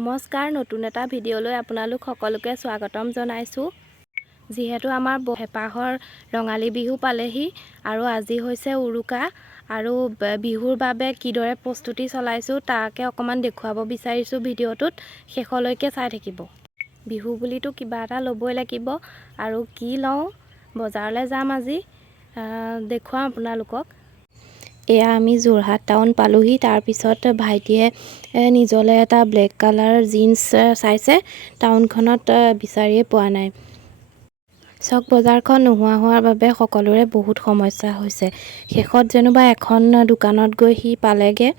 নমস্কাৰ, নতুন এটা ভিডিঅ'লৈ আপোনালোক সকলোকে স্বাগতম জনাইছোঁ। যিহেতু আমাৰ হেঁপাহৰ ৰঙালী বিহু পালেহি আৰু আজি হৈছে উৰুকা আৰু বিহুৰ বাবে কিদৰে প্ৰস্তুতি চলাইছোঁ তাকে অকণমান দেখুৱাব বিচাৰিছোঁ ভিডিঅ'টোত। শেষলৈকে চাই থাকিব। বিহু বুলিতো কিবা এটা ল'বই লাগিব আৰু কি লওঁ, বজাৰলৈ যাম আজি, দেখুৱাম আপোনালোকক। এয়া আমি যোৰহাট টাউন পালোহি। তাৰপিছত ভাইটিয়ে নিজলৈ এটা ব্লেক কালাৰ জিন্স চাইছে, টাউনখনত বিচাৰিয়ে পোৱা নাই। চক বজাৰখন নোহোৱা হোৱাৰ বাবে সকলোৰে বহুত সমস্যা হৈছে। শেষত যেনিবা এখন দোকানত গৈ সি পালেগৈ।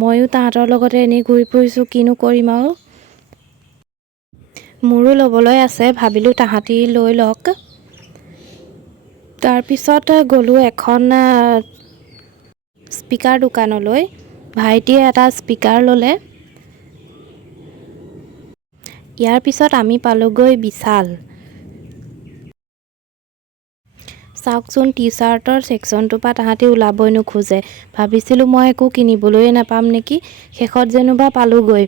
ময়ো তাহাঁতৰ লগতে এনেই ঘূৰি ফুৰিছোঁ, কিনো কৰিম আৰু। মোৰো ল'বলৈ আছে, ভাবিলোঁ তাহাঁতি লৈ লওক। তাৰপিছত গ'লোঁ এখন স্পীকাৰ দোকানলৈ। ভাইটিয়ে এটা স্পীকাৰ ল'লে। ইয়াৰ পিছত আমি পালোঁগৈ বিশাল। চাওকচোন, টি চাৰ্টৰ ছেকশ্যনটোৰ পৰা তাহাঁতি ওলাবই নোখোজে। ভাবিছিলোঁ মই একো কিনিবলৈয়ে নাপাম নেকি, শেষত যেনিবা পালোঁগৈ।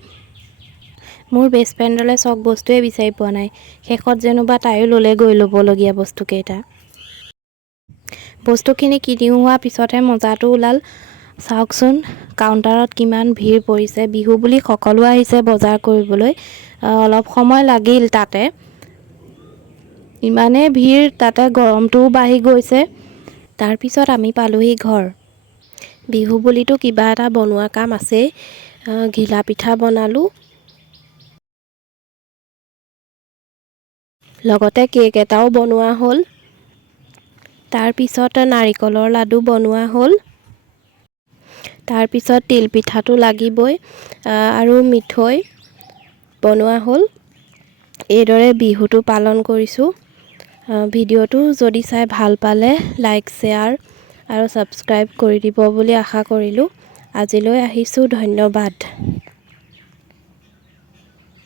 মোৰ বেষ্ট ফ্ৰেণ্ডলৈ চব বস্তুৱে বিচাৰি পোৱা নাই, শেষত যেনিবা তাইও ল'লেগৈ ল'বলগীয়া বস্তুকেইটা। বস্তুখিনি কিনি হোৱাৰ পিছতহে মজাটো ওলাল। চাওকচোন, কাউণ্টাৰত কিমান ভিৰ পৰিছে। বিহু বুলি সকলো আহিছে বজাৰ কৰিবলৈ। অলপ সময় লাগিল তাতে। ইমানেই ভিৰ, তাতে গৰমটোও বাঢ়ি গৈছে। তাৰপিছত আমি পালোঁহি ঘৰ। বিহু বুলিতো কিবা এটা বনোৱা কাম আছেই। ঘিলা পিঠা বনালোঁ, লগতে কেক এটাও বনোৱা হ'ল। তাৰপিছত নাৰিকলৰ লাডু বনোৱা হ'ল। তাৰপিছত তিলপিঠাটো লাগিবই আৰু মিঠৈ বনোৱা হ'ল। এইদৰে বিহুটো পালন কৰিছোঁ। ভিডিঅ'টো যদি চাই ভাল পালে লাইক, শ্বেয়াৰ আৰু ছাবস্ক্ৰাইব কৰি দিব বুলি আশা কৰিলোঁ। আজিলৈ আহিছোঁ, ধন্যবাদ।